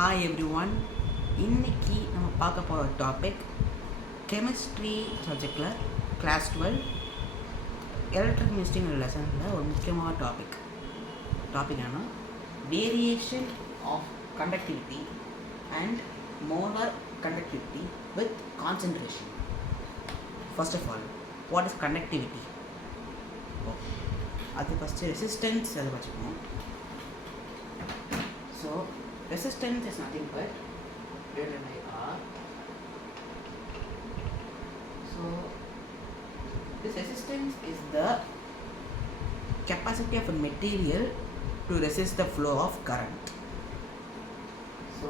Hi everyone. இன்னைக்கு நம்ம பார்க்க போகிற டாபிக் கெமிஸ்ட்ரி சப்ஜெக்டில் கிளாஸ் 12 எலக்ட்ரோகெமிஸ்ட்ரிங்கிற லெசனில் ஒரு முக்கியமான டாபிக் என்னன்னா variation of conductivity and molar conductivity with concentration. First of all, what is conductivity? அது ஃபஸ்ட்டு ரெசிஸ்டன்ஸ் அதை வச்சுக்கணும். So resistance is nothing but divided by R. So this resistance is the capacity of a material to resist the flow of current. So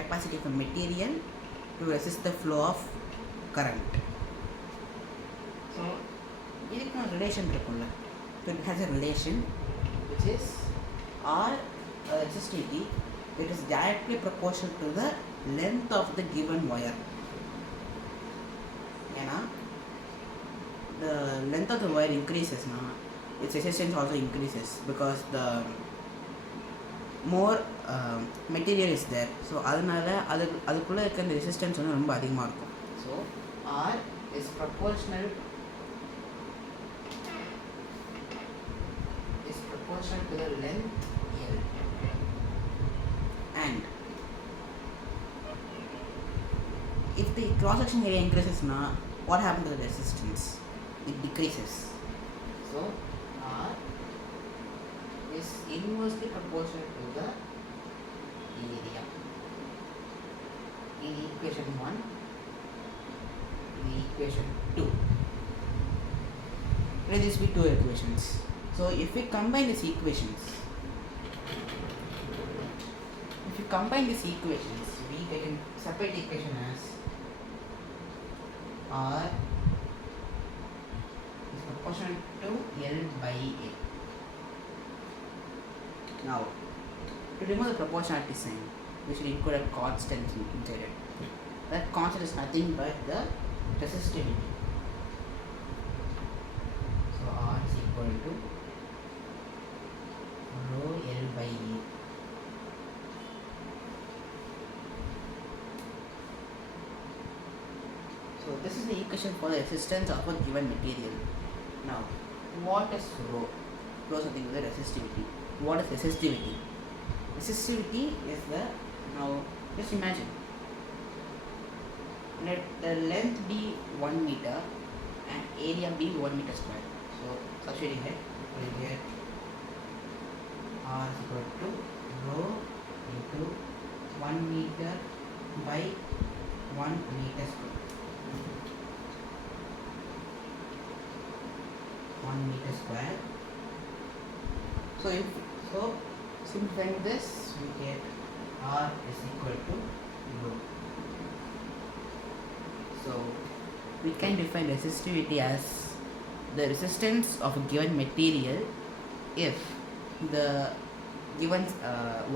capacity of a material to resist the flow of current. So இதுக்கு ஒரு relation இருக்கும்ல. So it has a relation which is R resistivity. It is directly proportional to the length of the given wire. The length of the wire increases now, its resistance also increases because the more material is there. So அதனால அதுக்குள்ள இருக்க அந்த resistance வந்து ரொம்ப அதிகமாக இருக்கும். So R is proportional to the length L, and if the cross section area increases now, what happens to the resistance? It decreases. So R is inversely proportional to the area. In equation 1, in equation 2, let this be two equations. So if we combine these equations, we get a separate equation as R is proportional to L by A. Now, to remove the proportionality sign, we should include a constant inside it. That constant is nothing but the resistivity. So R is equal to rho L by A. So this is the equation for the resistance of a given material. Now, what is rho? Rho is something with the resistivity. What is resistivity? Resistivity is the, now just imagine, let the length be 1 meter and area be 1 meter square. So substituting it, we will get R is equal to rho into 1 meter by 1 meter square. 1 meter square. So simplifying this, we get R is equal to rho. So we can define resistivity as the resistance of a given material if the given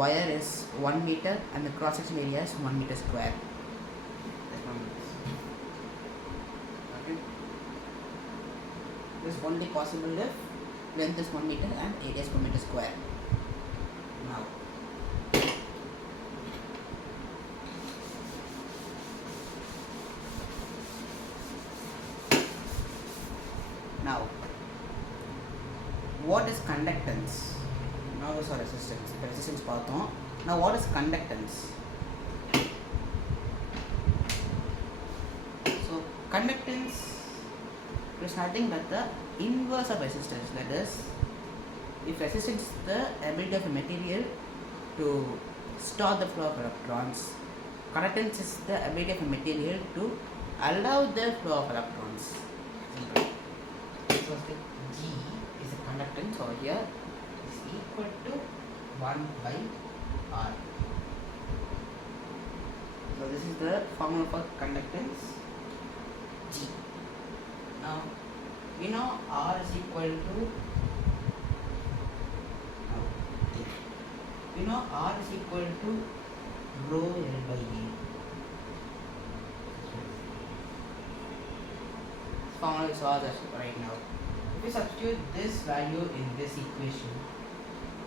wire is 1 meter and the cross section area is 1 meter square. Okay. This is only possible if length is 1 meter and area is 1 meter square. Now, what is conductance? Now this is resistance. Resistance பார்த்தோம். Now what is conductance? So conductance is nothing but the inverse of resistance. That is, if resistance is the ability of a material to stop the flow of electrons, conductance is the ability of a material to allow the flow of electrons. So G is the conductance over here is equal to 1 by R. So this is the formula for conductance G. Now we know R is equal to rho L by A. Formula is all that right now. If we substitute this value in this equation,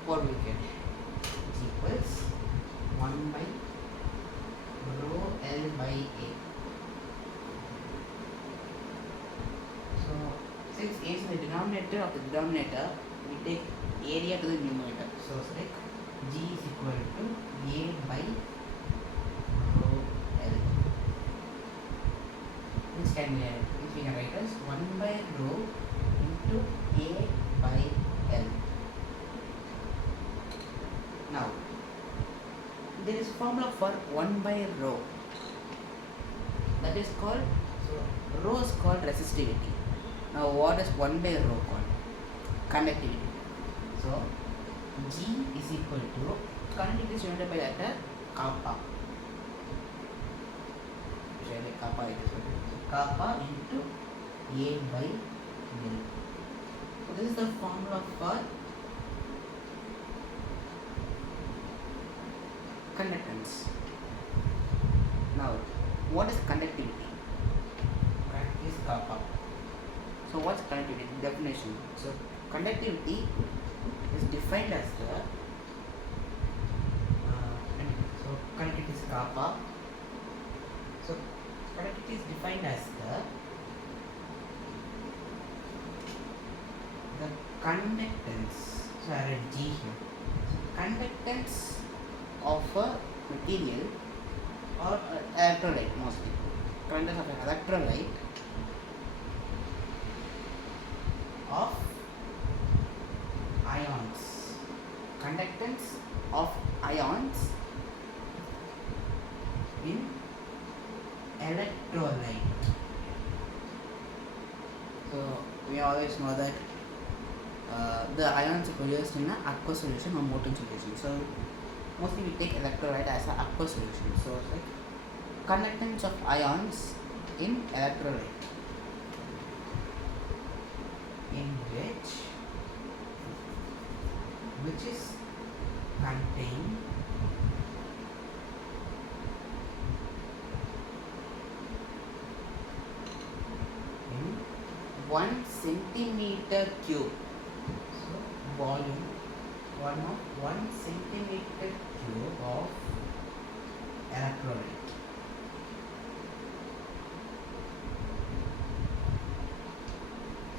what we get? equals 1 by rho L by A. So since A is the denominator of the denominator, we take area to the numerator. So it's like G is equal to A by rho L. This can be we can write as 1 by rho into A by L. Now there is formula for 1 by rho, that is called, so rho is called resistivity. Now what is 1 by rho called? Conductivity. So G is equal to conductivity is denoted by letter kappa. Kappa it is kappa into A by L. So this is the formula for conductance. Now what is conductivity? Is kappa. So what's conductivity? Definition. So conductivity is defined as the conductivity is kappa. So conductivity is defined as the conductance. So I read G here. Conductance of a material or electrolyte, mostly conductance of an electrolyte of ions. Conductance of ions in electrolyte. So we always know that the ions are produced in an aqueous solution or molten solution. So mostly we take electrolyte as an aqueous solution. So it's like conductance of ions in electrolyte, in which is contained in 1 centimeter cube. So volume 1 centimeter cube of electrolyte.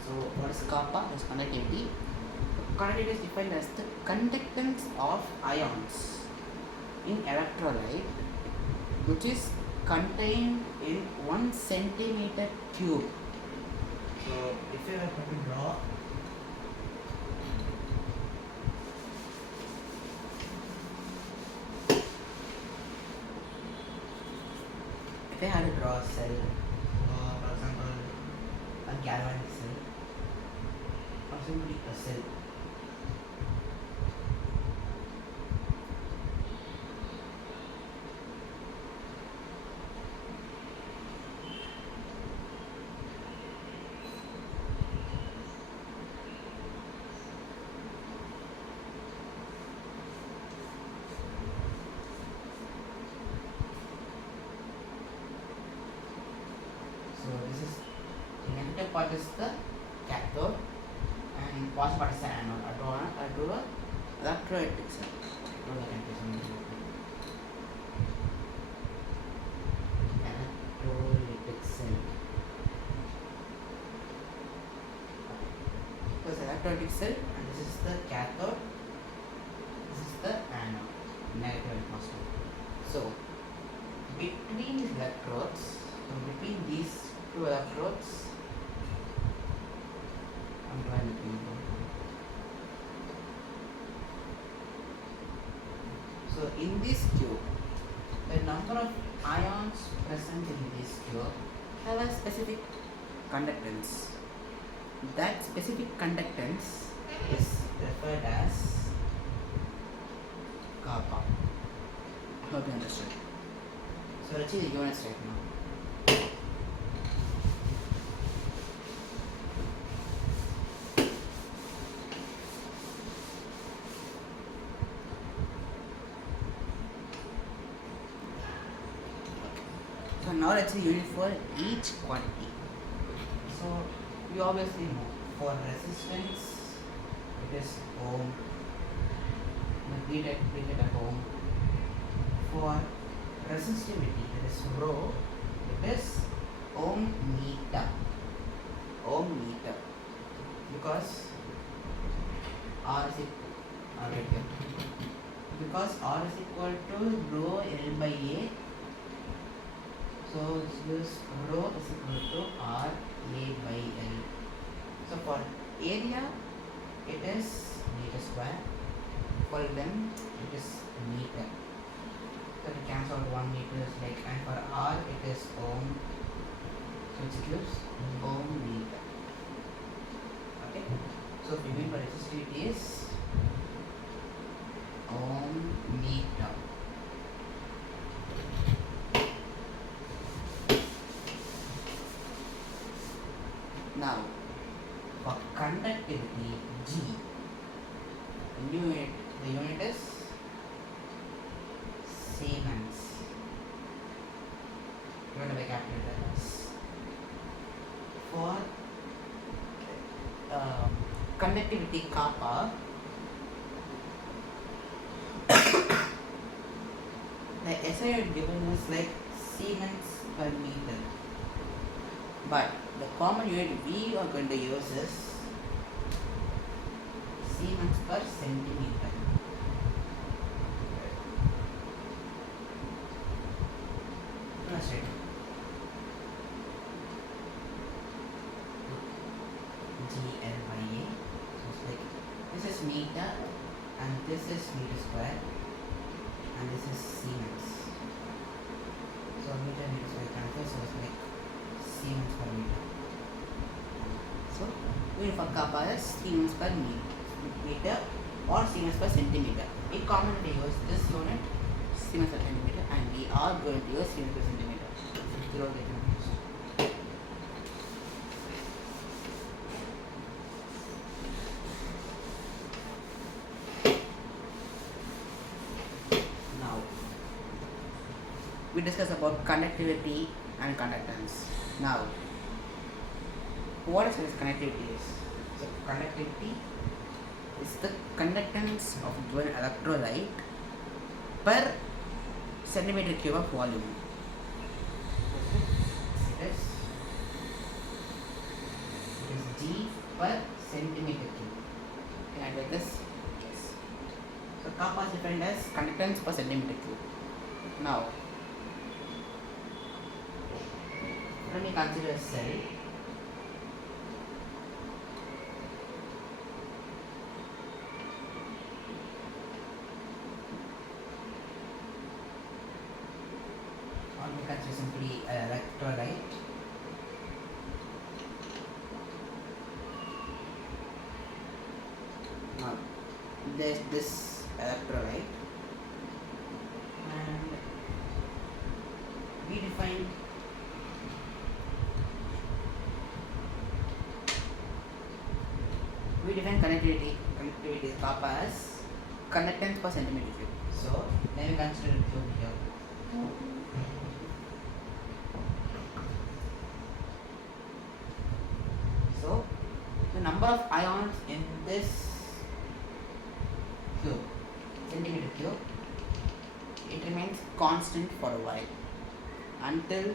So what is kappa? Is conductivity. Conductivity is defined as the conductance of ions in electrolyte which is contained in 1 centimeter cube. So if you are going to draw if I had to draw a cell, for example a galvanic cell or simply a cell, so this is the negative part is the cathode and positive part is the anode. I draw a electrolytic cell. Electrolytic cell. This is electrolytic cell and this is the cathode. This is the anode, negative and positive. So between these electrodes, between these two electrodes, I'm trying to think. So in this cube, the number of ions present in this cube have a specific conductance. That specific conductance is referred as kappa. I hope you understood. So let's see the units right now. So now let's see unit for each quantity. So we obviously know for resistance it is ohm, treated at home. For resistivity, that is rho, it is ohm meter. Because R is equal to rho L by A. So this rho is equal to R A by L. So for area, it is meter square. For them, it is meter. So to cancel out 1 meter is like, and for R, it is ohm. So it gives ohm meter. Okay. So if you mean by resistivity is ohm meter. Now, for conductivity, G, the unit is Siemens. Divided by capital letters. For conductivity kappa, the SI given is like Siemens per meter. But the common unit we are going to use is Siemens per centimeter. That's right. GL by A. So it's like this is meter and this is meter square and this is Siemens. So meter square cancel, so it's like Siemens per meter. So unit for kappa is Siemens per meter or Siemens per centimeter. We commonly use this unit Siemens per centimeter and we are going to use Siemens per centimeter. Now we discuss about conductivity and conductance. Now, what is this conductivity is? So conductivity is the conductance of one electrolyte per centimeter cube of volume. It is G per centimeter cube. Can I get this? Yes. So kappa is defined as conductance per centimeter cube. Now, let me consider a cell. Or we consider simply electrolyte. Now, there's this electrolyte, and we define conductivity kappa as conductance per centimeter cube. So then we consider the cube here. So the number of ions in this cube, centimeter cube, it remains constant for a while until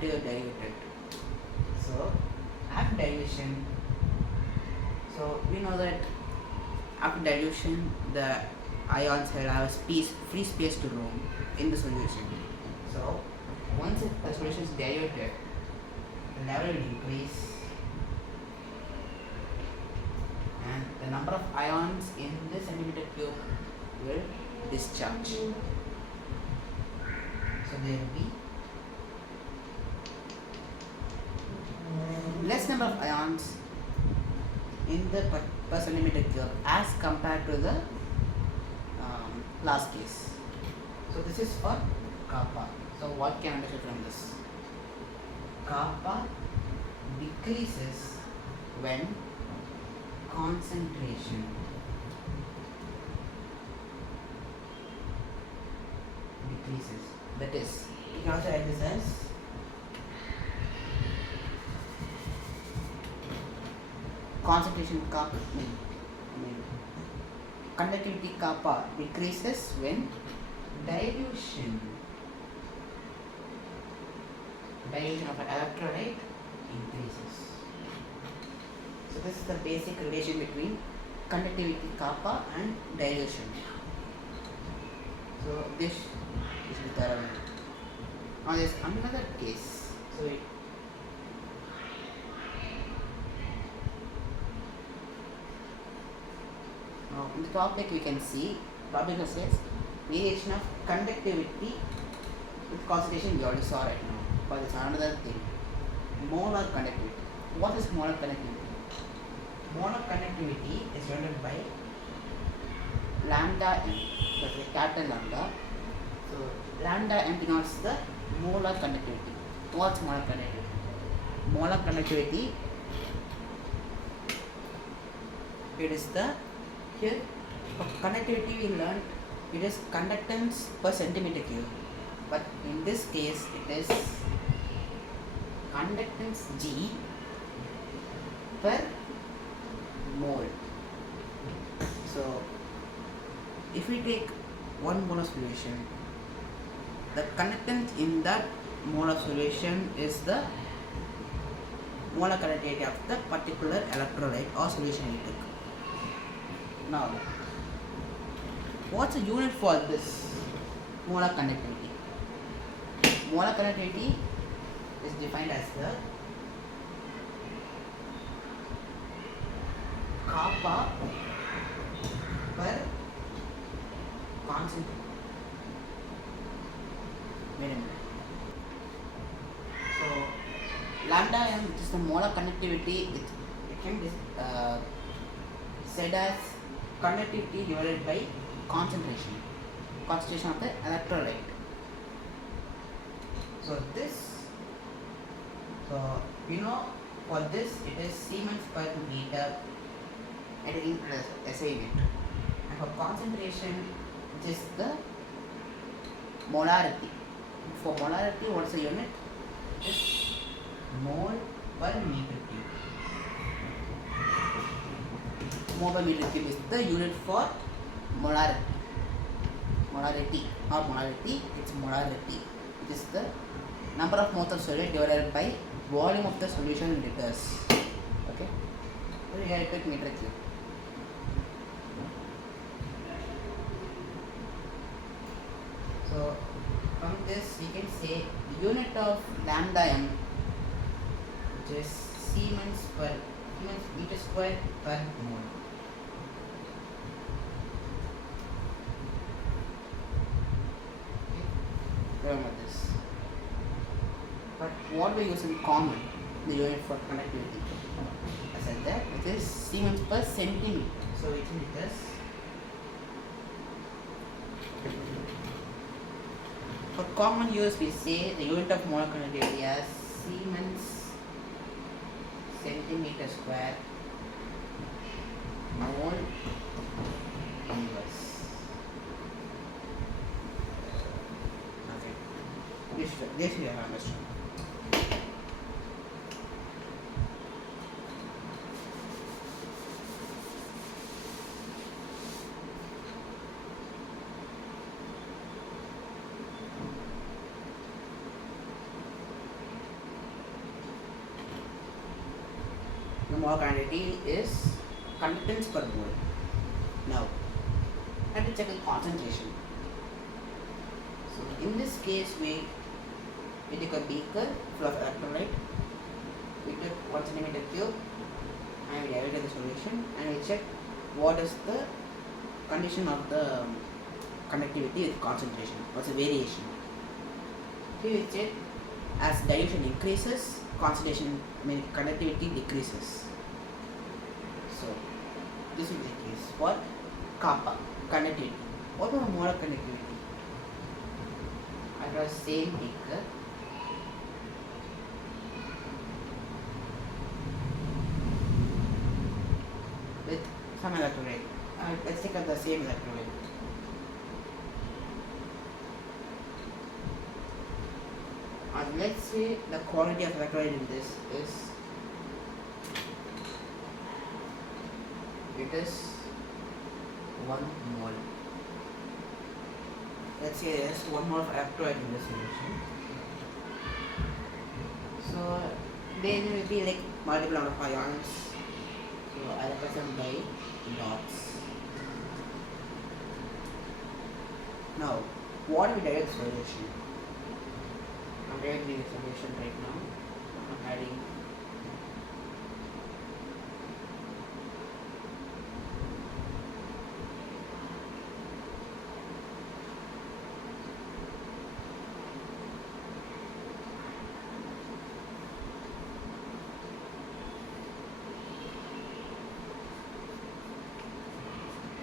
diluted. So after dilution, so we know that after dilution the ions will have free space to roam in the solution. So once the solution is diluted, the level will increase and the number of ions in the centimeter cube will discharge. So there will be less number of ions in the per centimeter cube as compared to the last case. So this is for kappa. So what can I understand from this? Kappa decreases when concentration increases. That is, you can also write this as concentration kappa, conductivity kappa decreases when dilution of an electrolyte increases. So this is the basic relation between conductivity kappa and dilution. So this is the third one. Now there is another case. So now in the topic we can see topic says variation of conductivity with concentration. We already saw right now. But there's another thing. Molar conductivity. What is molar conductivity? Molar conductivity is denoted by lambda m. So it's a capital lambda. So lambda m denotes the molar conductivity. What's molar conductivity? Molar conductivity, it is the, here for conductivity we learned it is conductance per centimeter cube, but in this case it is conductance G per mole. So if we take 1 molar solution, the conductance in that molar solution is the molar conductivity of the particular electrolyte or solution we took. Now, what's the unit for this molar conductivity? Molar conductivity is defined as the kappa per concentration. Wait a minute. So lambda m, which is the molar conductivity, it can be said as conductivity divided by concentration of the electrolyte. So you know, for this it is Siemens per meter at in SI unit, and for concentration which is the molarity. For molarity, what's the unit? It is mole per meter cube. Mole per meter cube is the unit for molarity. It's molarity, which is the number of moles of solute divided by volume of the solution in liters. Okay, so here I take meter cube. So from this we can say the unit of lambda m, which is Siemens meter square per mole. Remember this. But what we use in common, the unit for conductivity, I said that it is Siemens per centimeter. So it is for common use we say the unit of molar conductivity as Siemens centimeter square mole inverse. This we have understood. The molar conductivity is conductance per mole. Now, let us check the concentration. So, in this case, we take a beaker full of electrolyte. We took 1 centimeter cube and we added the solution and we check what is the condition of the conductivity with concentration. What's the variation? Here we check as dilution increases, conductivity decreases. So this will be the case for kappa conductivity. What about molar conductivity? I draw same beaker. With some electrolyte. Let's take up the same electrolyte. let's say the quantity of electrolyte in this is, it is 1 mole. Let's say there is 1 mole of electrolyte in this solution. So there will be like multiple number of ions. So I represent by dots. Now, what we direct solution? I'm directing the solution right now. I'm adding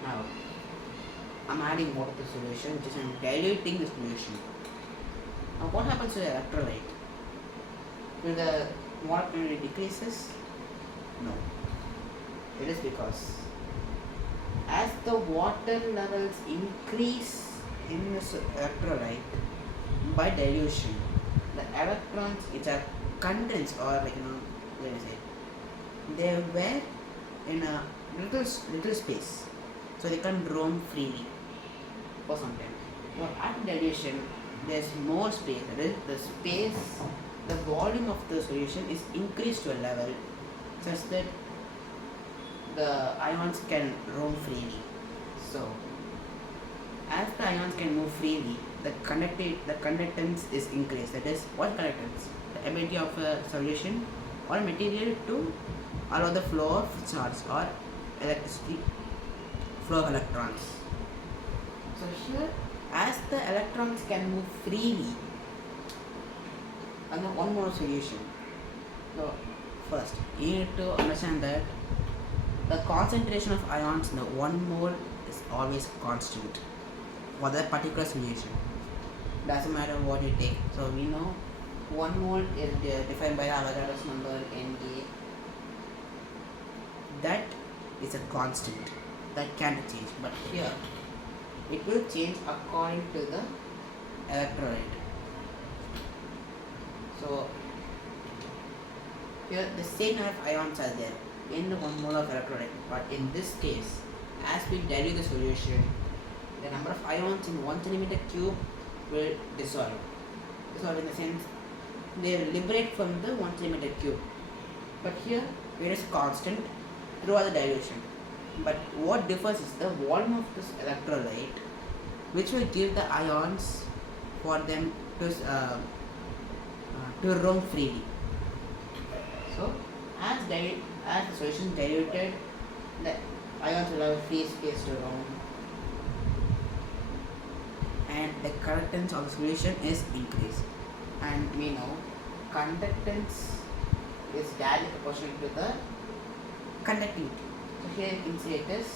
now. I'm adding water to the solution, which is I'm diluting the solution. Now what happens to the electrolyte? Will the water quantity decreases? No. It is because as the water levels increase in this electrolyte by dilution, the electrons which are condensed, or like let me say, they were in a little space, so they can roam freely for some time. But at dilution, there's more space. That is, the space, the volume of the solution is increased to a level such that the ions can roam freely. So, as the ions can move freely, the conductance is increased. That is, what conductance? The ability of a solution or material to allow the flow of charge or electricity, flow of electrons. So here, as the electrons can move freely in one mole solution, so first you need to understand that the concentration of ions in the 1 mole is always constant for that particular solution. Doesn't matter what you take. So we know 1 mole is defined by the Avogadro's number Na. That is a constant that can't change, but here it will change according to the electrolyte. So here the same number of ions are there in the 1 mole of electrolyte, but in this case, as we dilute the solution, the number of ions in 1 centimeter cube will dissolve. Dissolve in the sense they liberate from the 1 centimeter cube. But here it is constant throughout the dilution. But what differs is the volume of this electrolyte, which will give the ions for them to roam freely. So as the solution is diluted, the ions will have a free space to roam, and the conductance of the solution is increased. And we know conductance is directly proportional to the conductivity. So here you can say it is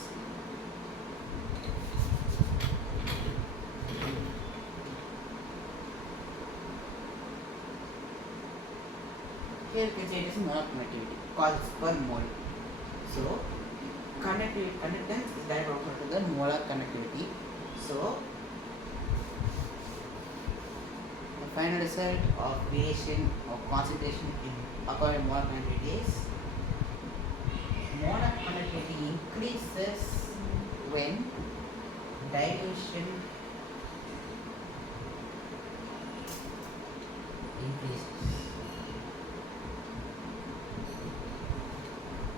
molar conductivity because it's per mole. So conductance is directly proportional to the molar conductivity. So the final result of variation of concentration in according to molar conductivity is molar conductivity increases when dilution increases.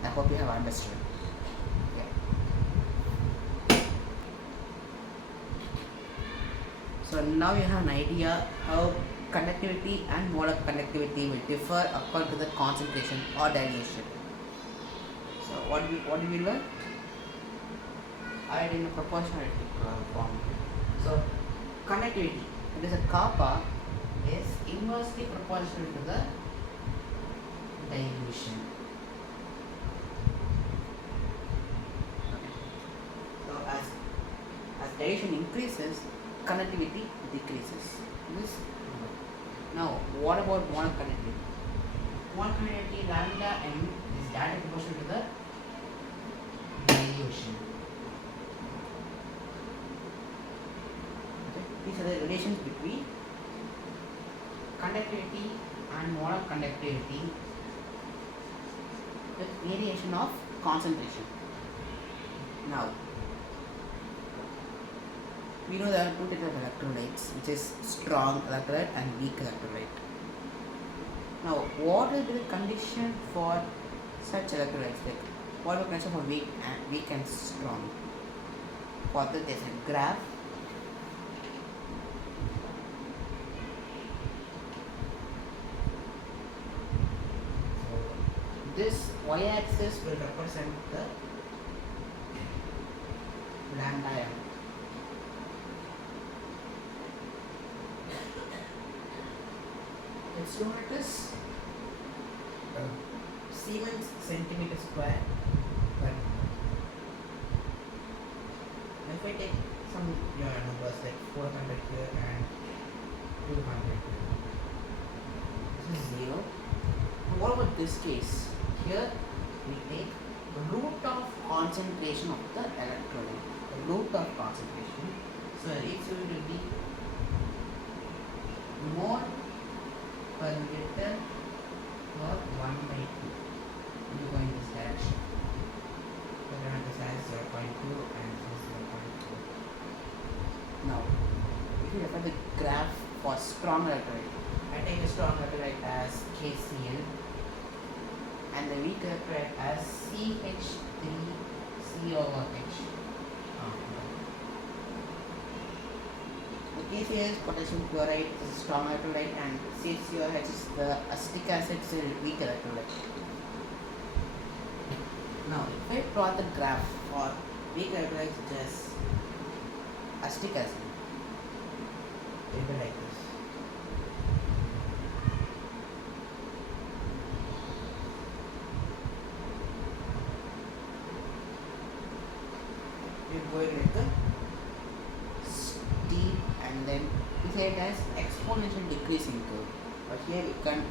I hope you have understood. Okay. So now you have an idea how conductivity and molar conductivity will differ according to the concentration or dilution. So what do we learn? I in a proportionality form. So conductivity, it is a kappa, is inversely proportional to the dilution. Okay. So as dilution increases, conductivity decreases. This. Now what about molar conductivity? Molar conductivity lambda m is directly proportional to the dilution. Okay. These are the relations between conductivity and molar conductivity with variation of concentration. Now, we know there are two types of electrolytes, which is strong electrolyte and weak electrolyte. Now, what will be the condition for such electrolytes? Like, what will be the condition for weak and strong? For that, there is a graph. This y-axis will represent the lambda m. Its unit is Siemens centimeter square per meter. If I take some numbers like 400 here and 200 here, this is 0. What about this case? Here we take the root of concentration of the electrolyte. The root of concentration. So it's going to be mole per liter or 1 by 2. You go in this direction. So this has 0.2 and this is 0.4. Now, if you look at the graph for strong electrolyte, I take a strong electrolyte as KCl and the weak electrolyte as CH3COOH. The KCl is potassium chloride, is a strong electrolyte, and CHCOOH is the acetic acid, is a weak electrolyte. Now, if I plot the graph for weak electrolytes such as acetic acid, it will be like this. You go like the steep, and then we say it as exponential decreasing curve. But here we can't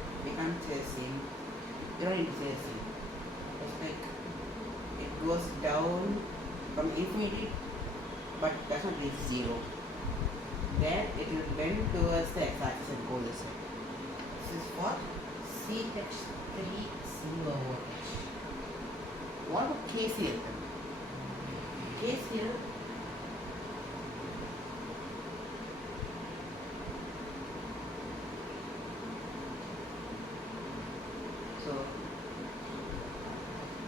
say the same. You don't need to say the same. It's like it goes down from infinity, but does not reach 0. Then it will bend towards the x-axis and go this way. This is for CH3COOH. What about KCl then? KCl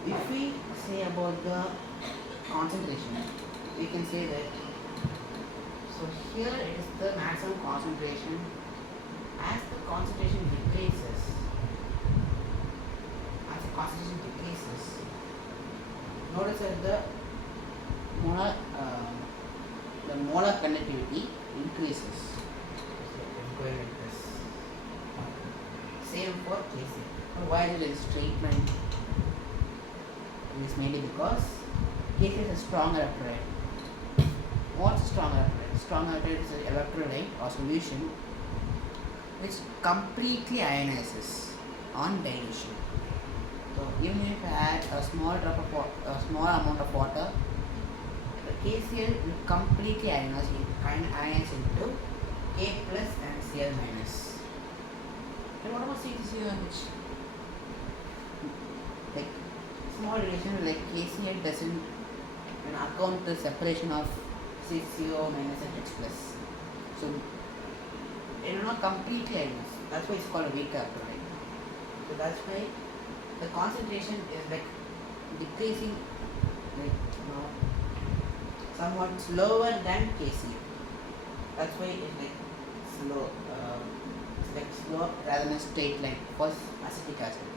if we say about the concentration, we can say that, so here it is the maximum concentration. As the concentration decreases, notice that the molar conductivity increases. So going like this. Same for KCl. Why is it in straight line? It is mainly because KCl is a strong electrolyte. What's a strong electrolyte? Strong electrolyte is an electrolyte or solution which completely ionizes on dilution. So even if I add a small amount of water, the KCl will completely ionize into K plus and Cl minus. And what about CHCOOH? Like small relation like KCl doesn't account the separation of CHCO minus and H plus. So it will not completely ionize. That's why it's called a weak electrolyte. So that's why the concentration is like decreasing, like somewhat slower than KCl. That's why it's like slow. It's like slow rather than a straight line for acetic acid.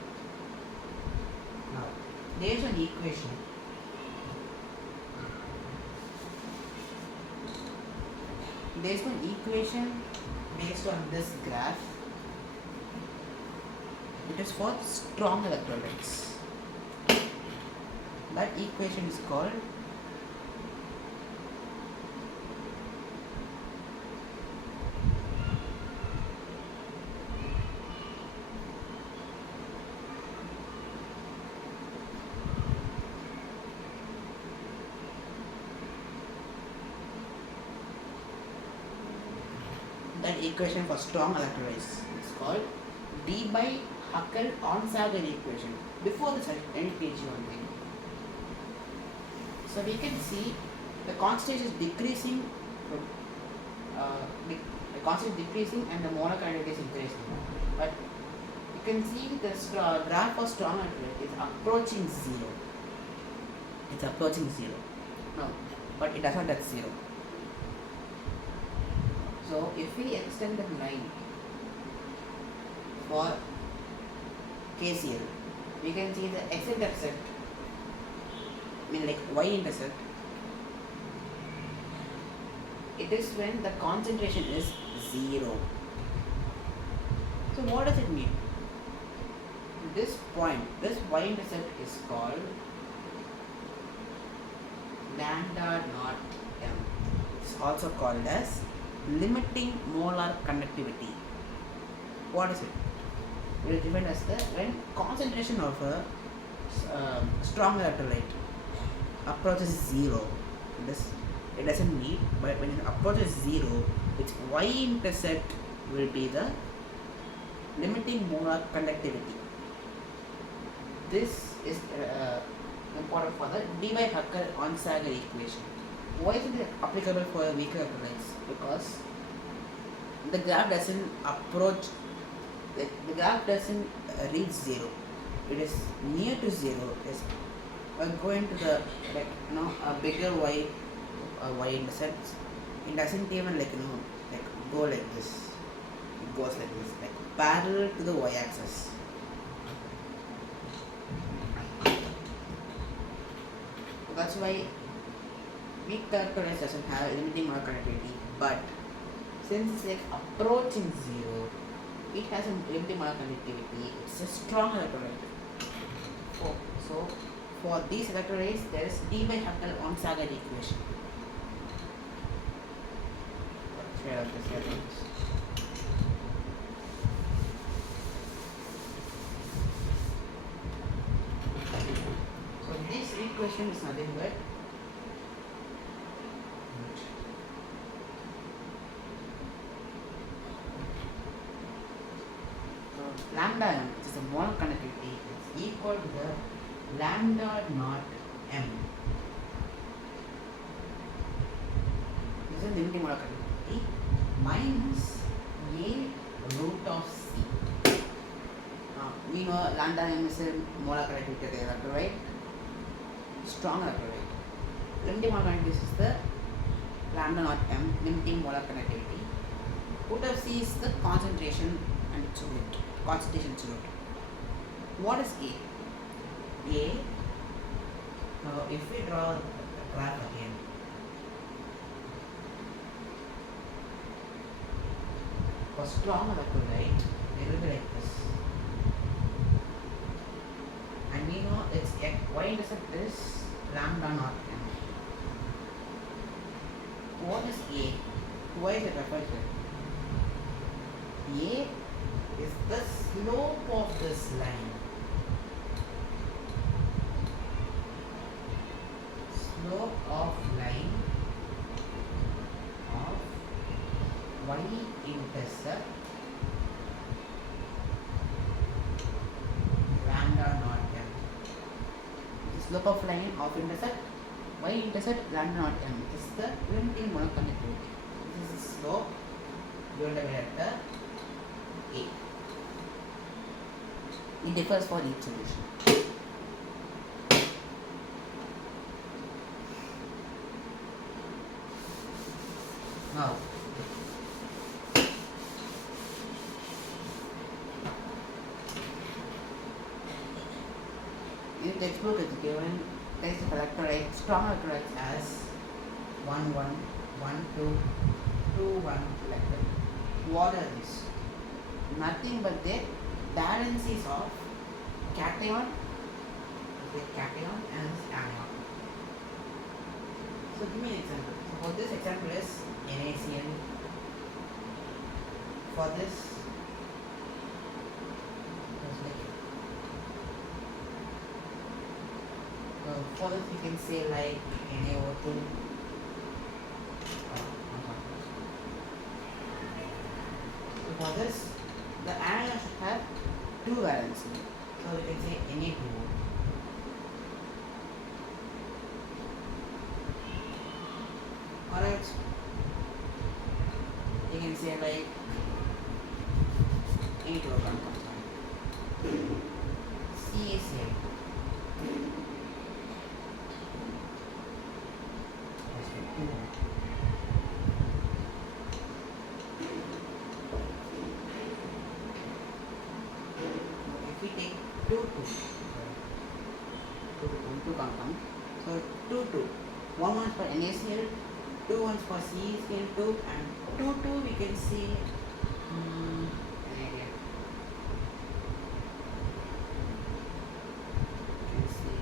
Now there is an equation. There is one equation based on this graph. It is for strong electrolytes. That equation is called that equation for strong electrolytes. It's called d by Huckel-Onsager equation. Before this, I need to teach you one thing. So we can see the concentration is decreasing from the concentration is decreasing and the molar conductivity is increasing. But you can see the graph for strong electrolyte is approaching zero. It's approaching zero. No, but it does not touch zero. So if we extend the line for KCl, we can see the x-intercept, like y-intercept, it is when the concentration is zero. So what does it mean? This point, this y-intercept is called lambda naught m. It's also called as limiting molar conductivity. What is it? It is defined as the when concentration of a strong electrolyte approaches zero. It doesn't need, but when it approaches zero, its y-intercept will be the limiting molar conductivity. This is important for the d by Huckel-Onsager equation. Why is it applicable for weaker electrolytes? Because the graph doesn't approach, the graph doesn't reach zero. It is near to zero. It's going to the a bigger y-intercept. It doesn't even go like this. It goes like this, like parallel to the y-axis. That's why weak electrolytes doesn't have limiting molar conductivity, but since it's approaching zero, it has a limiting molar conductivity. It's a strong electrolyte. So for these electrolytes, there is d by Huckel-Onsager equation. So this equation is nothing but lambda m, which is a molar conductivity, is equal to the lambda naught m. This is the limiting molar conductivity minus a root of c. We know lambda m is a molar conductivity of the electrolyte, strong electrolyte. Limiting molar conductivity is the lambda naught m, limiting molar conductivity. Root of c is the concentration and its root. Concentration root. What is A? A, if we draw the graph again, for strong electrolyte, it will be like this. And we know its y-intercept is lambda naught m. What is A? Why is it referred to? A is the slope of this line. Slope of line of y-intercept lambda naught m. The slope of line of intercept y-intercept lambda naught m. This is the limiting molar conductivity. This is the slope given by vector A. It differs for each solution. Now, in the textbook is given test of electrolytes, strong electrolytes as 1, 1, 1, 2, 2, 1 electrolyte. What are these? Nothing but the valencies of cation, and anion. So give me an example. So for this example is NaCl. For this, you can say like NaO2. for this, the anion should have 2 valency. So we can say Na2. Alright. You can say like Na2 compound. CaCl. If we take 2 compound, so 2 one one's for NaCl, 2 ones for CaCl2, and 2 we can see an idea. You can see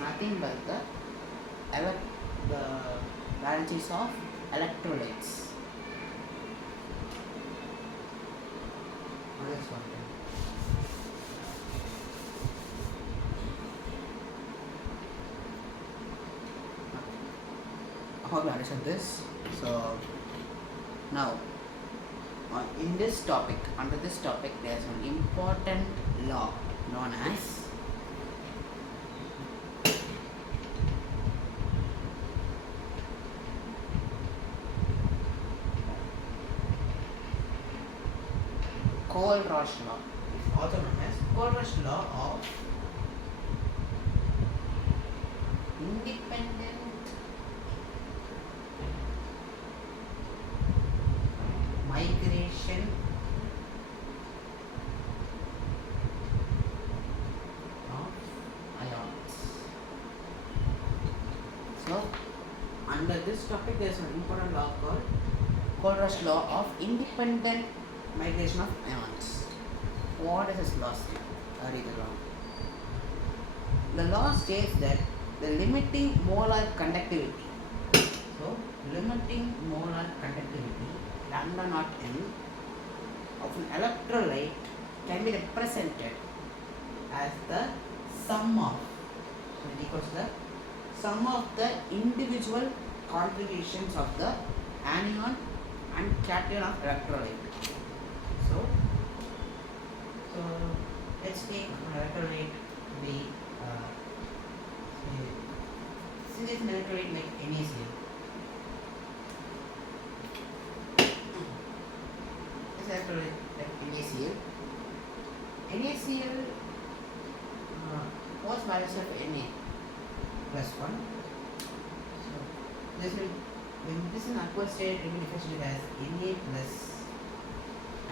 nothing but the valencies of electrolytes. This one. I hope you understand this. So now in this topic, under this topic, there is an important law known as Kohlrausch law, also known as Kohlrausch law of independent migration of ions. So under this topic there is an important law called Kohlrausch law of independent migration of ions. What does this law state? Read the law. The law states that the limiting molar conductivity. So limiting molar conductivity lambda naught n of an electrolyte can be represented as the sum of, so it equals the sum of the individual contributions of the anion and cation of electrolyte. So let's take electrolyte B. See this electrolyte like NaCl. This electrolyte like NaCl. NaCl what's values of Na? +1. So this will, when this is an aqueous state, it will be differentiated as Na plus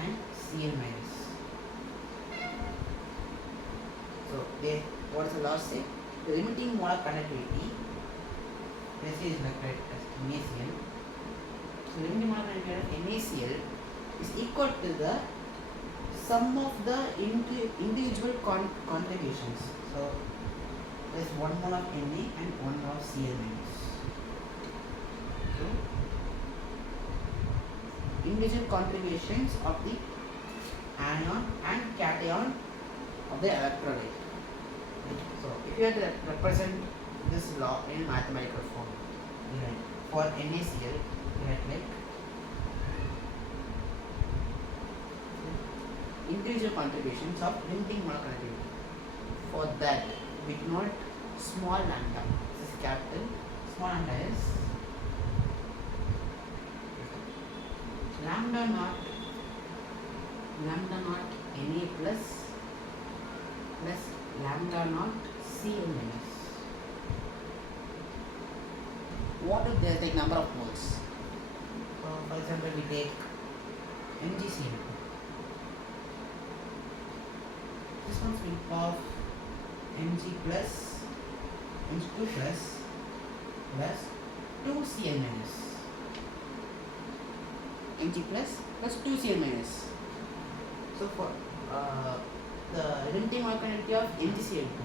and Cl minus. So what does the law say? The limiting molar conductivity, let's say is like as NaCl. So limiting molar conductivity of NaCl is equal to the sum of the individual contributions. So there is 1 mole of Na and 1 mole of Cl minus. So individual contributions of the anion and cation of the electrolyte. So if you have to represent this law in mathematical form, for NaCl, you have like individual contributions of limiting molar conductivity. For that, we denote small lambda. This is capital. Small lambda is lambda naught Na plus lambda naught Cl minus. What if there is like number of moles? For example, we take MgCl2. This one's will of Mg plus Mg2 plus 2Cl minus. Mg plus 2Cl minus. So for the limiting molar conductivity of MgCl2,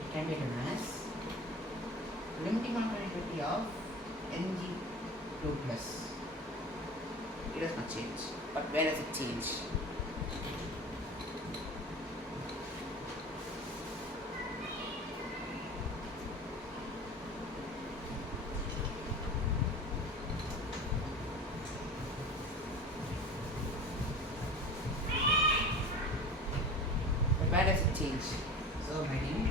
it can be written as limiting electron conductivity of Mg2 plus. It does not change. But where does it change? Where does it change? So writing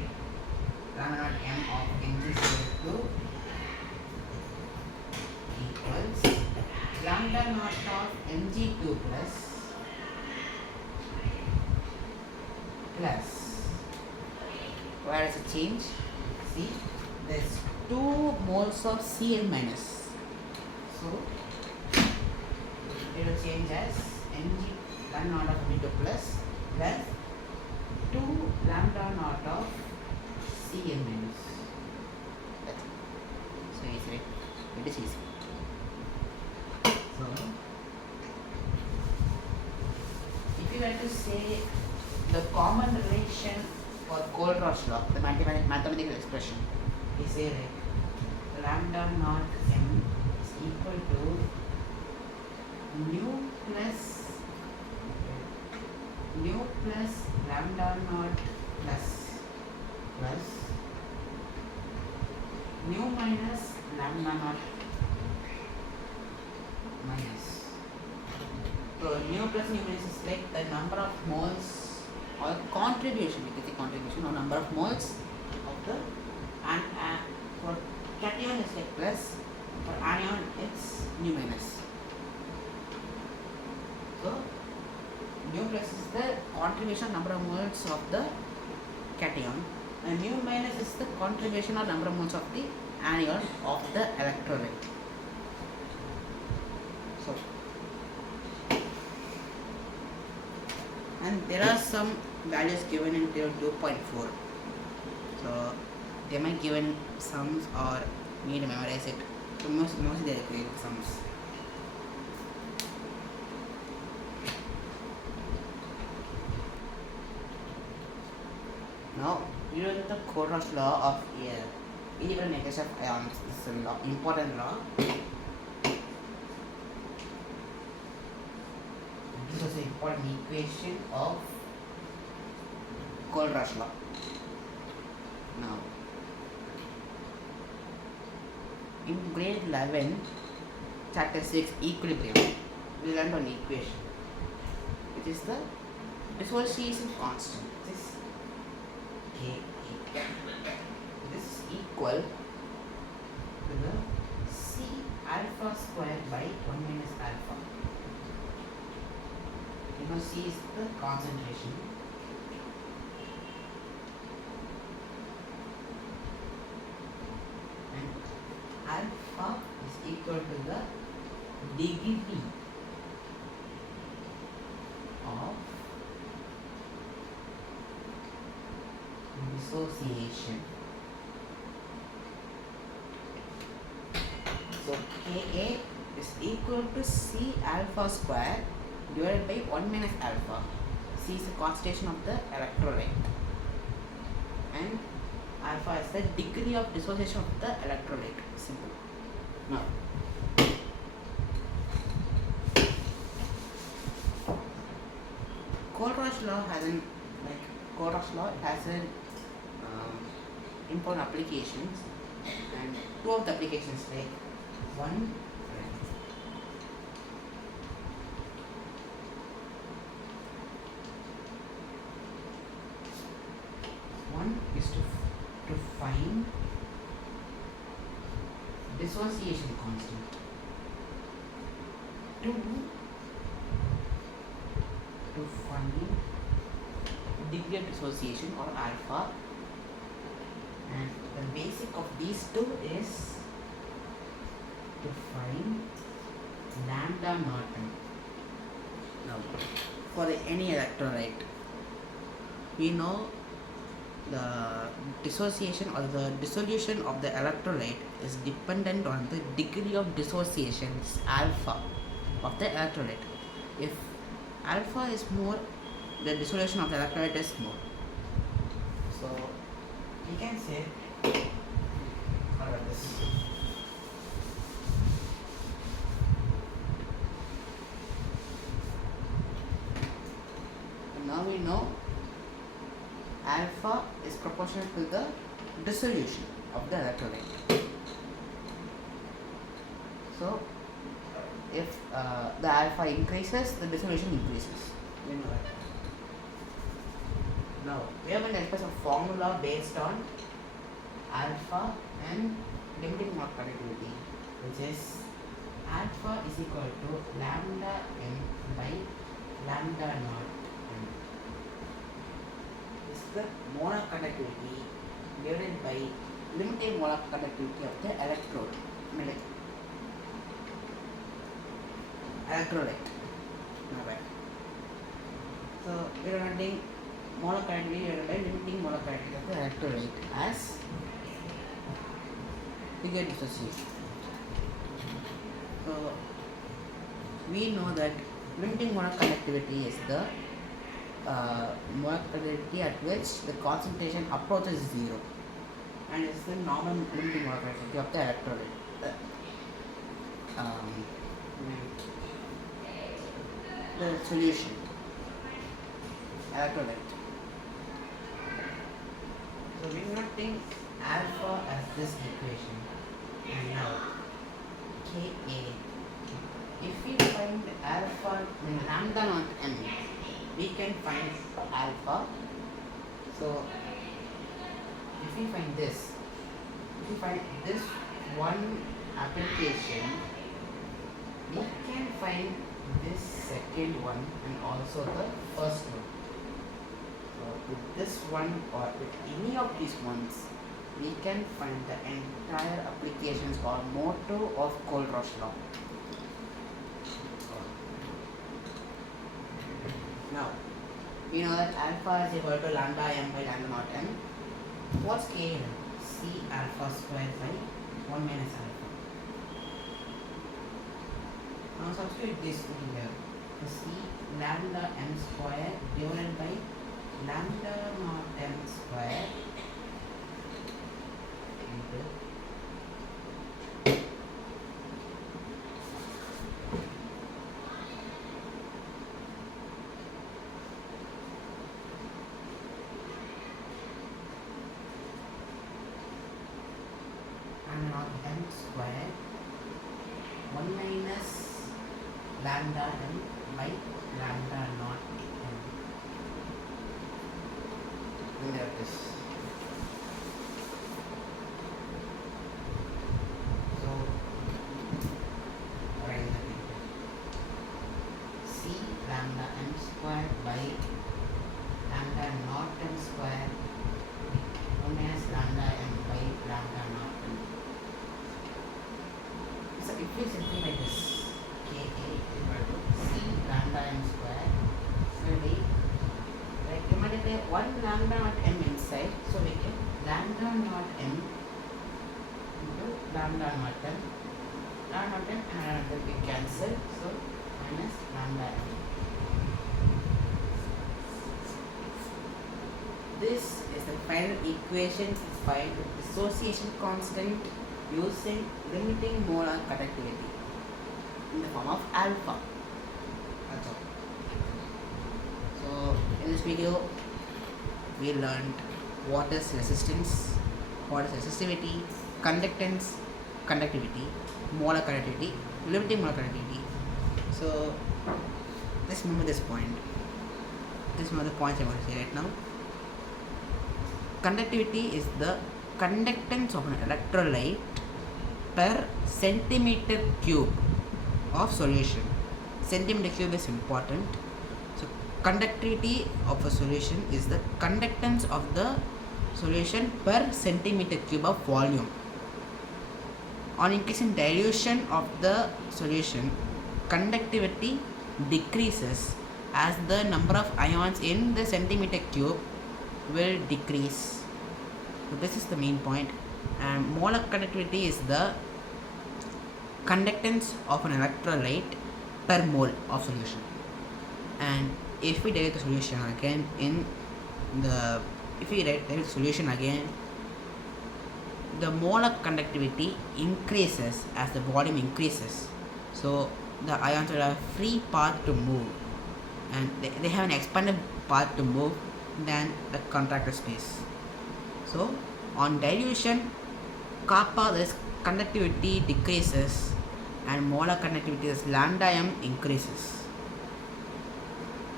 lambda naught m of Mg02 equals lambda naught of Mg2 plus where does it change? See, there's 2 moles of Cl minus. So it will change as Mg lambda naught of Mg2 plus 2 lambda naught of Cl minus. That's it. So easy, right? It is easy. So if you were to say the common relation for Kohlrausch law, the mathematical expression, we say like lambda naught m is equal to nu plus lambda naught plus nu minus lambda naught minus. So nu plus nu minus is like the number of moles or contribution, we can say contribution or number of moles of the, and for cation is like plus, for anion it's nu minus. So nu plus is the contribution number of moles of the cation, and nu minus is the contribution or number of moles of the anion of the electrolyte. So, and there are some values given in table 2.4. So they might given sums or need to memorize it. So mostly they are given sums. Now, using the Kohlrausch law of independent negation of ions, this is a law, important law. This was an important equation of Kohlrausch law. Now, in grade 11, chapter 6, equilibrium, we learned an equation, which is the dissociation constant. This is Ka. This is equal to the C alpha square by 1 minus alpha. You know, C is the concentration. And alpha is equal to the degree of dissociation. So Ka is equal to C alpha square divided by 1 minus alpha. C is the concentration of the electrolyte, and alpha is the degree of dissociation of the electrolyte. Simple. Now, Kohlrausch law has an important applications, and two of the applications like one is to find dissociation constant. Two, to find degree of dissociation or alpha, and the basic of these two is to find lambda naught. Now, for any electrolyte, we know the dissociation or the dissolution of the electrolyte is dependent on the degree of dissociation, alpha, of the electrolyte. If alpha is more, the dissolution of the electrolyte is more. So we can say this. know alpha is proportional to the dissolution of the electrolyte. So if the alpha increases, the dissolution increases. You know that. Now we have an express a formula based on alpha and limiting molar conductivity, which is alpha is equal to lambda m by lambda naught m. This is the molar conductivity divided by limiting molar conductivity of the electrolyte. So we are writing molar conductivity divided by limiting molar conductivity of the electrolyte as figure dissociation. So we know that limiting molar conductivity is the molar conductivity at which the concentration approaches zero, and it's the normal limiting molar conductivity of the electrolyte. The solution electrolyte. So we will not think alpha as this equation, and now Ka. If we find alpha in lambda naught m, we can find alpha. So if we find this one application, we can find this second one and also the first one. So with this one or with any of these ones, we can find the entire applications or motto of Kohlrausch law. Now, you know that alpha is equal to lambda m by lambda naught m. What's K? C alpha squared by 1 minus alpha. Now substitute this in here. So C lambda m squared divided by lambda naught m squared into naught m squared 1 minus lambda m by lambda naught m. And there it is. So write that in. C lambda m squared by lambda naught m squared 1 minus lambda m by lambda naught m. So if we simplify this, Ka equal to C lambda m square will be like you multiply 1 lambda naught m inside, so we get lambda naught m into lambda naught m. Lambda naught m and lambda will be cancelled, so minus lambda m. This is the final equation to find the dissociation constant using limiting molar conductivity in the form of alpha. That's all. So in this video we learned what is resistance, what is resistivity, conductance, conductivity, molar conductivity, limiting molar conductivity. So just remember this point. This is one of the points I want to say right now. Conductivity is the conductance of an electrolyte per centimeter cube of solution. Centimeter cube is important. So conductivity of a solution is the conductance of the solution per centimeter cube of volume. On increasing dilution of the solution, conductivity decreases as the number of ions in the centimeter cube will decrease. So this is the main point. And molar conductivity is the conductance of an electrolyte per mole of solution. And if we derive the solution again the molar conductivity increases as the volume increases. So the ions will have free path to move. and they have an expanded path to move than the contracted space. So on dilution, kappa, this conductivity decreases and molar conductivity, this lambda m, increases.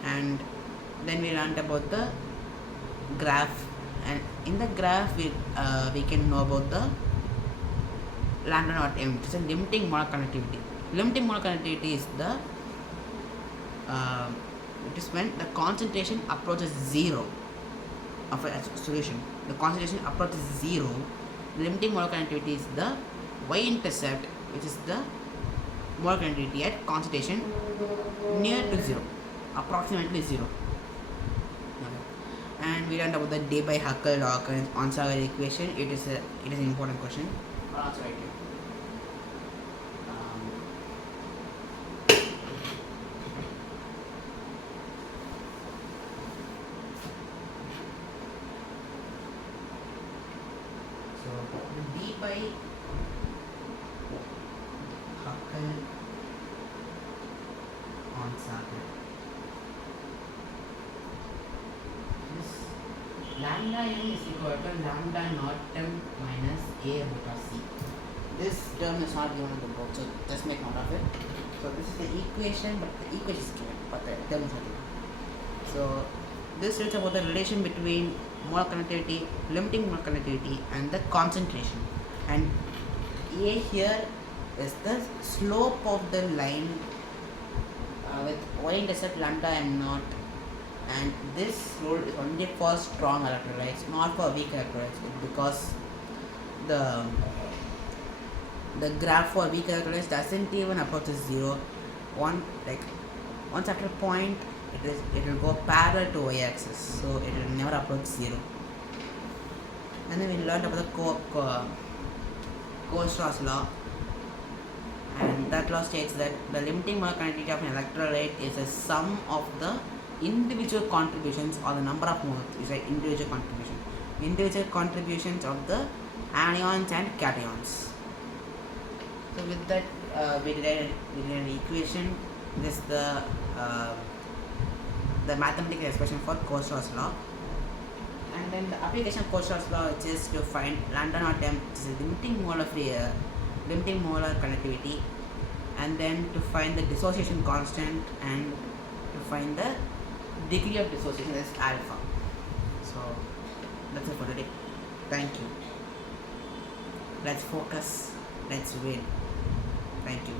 And then we learned about the graph, and in the graph we can know about the lambda naught m, which is a limiting molar conductivity. Limiting molar conductivity is the it is when the concentration approaches zero of a solution. The concentration approaches zero. Limiting molar conductivity is the y-intercept, which is the molar conductivity at concentration near to zero, approximately zero. Okay. And we learned about the d by Huckel-Dawkins on-Sawyer equation. It is an important question. I'll answer right here. D by Huckel on Sawyer. This lambda m is equal to lambda naught m minus a root of c. This term is not given in the book, so just make note of it. So this is the equation, but the equation is given, but the term is not given. So this is about the relation between molar conductivity, limiting molar conductivity, and the concentration. And A here is the slope of the line with y-intercept lambda m naught, and this rule is only for strong electrolytes, not for weak electrolytes, because the graph for weak electrolytes doesn't even approach zero. Once at a point it will go parallel to y-axis, so it will never approach zero. And then we learned about the Kohlrausch law, and that law states that the limiting molar conductivity of an electrolyte is a sum of the individual contributions, or the number of moles is an individual contributions of the anions and cations. So with that we did an equation. This is the mathematical expression for Kohlrausch law. And then the application of Kohlrausch law is just to find lambda naught m, which is a limiting molar conductivity, and then to find the dissociation constant, and to find the degree of dissociation is alpha. So that's it for today. Thank you. Let's focus. Let's win. Thank you.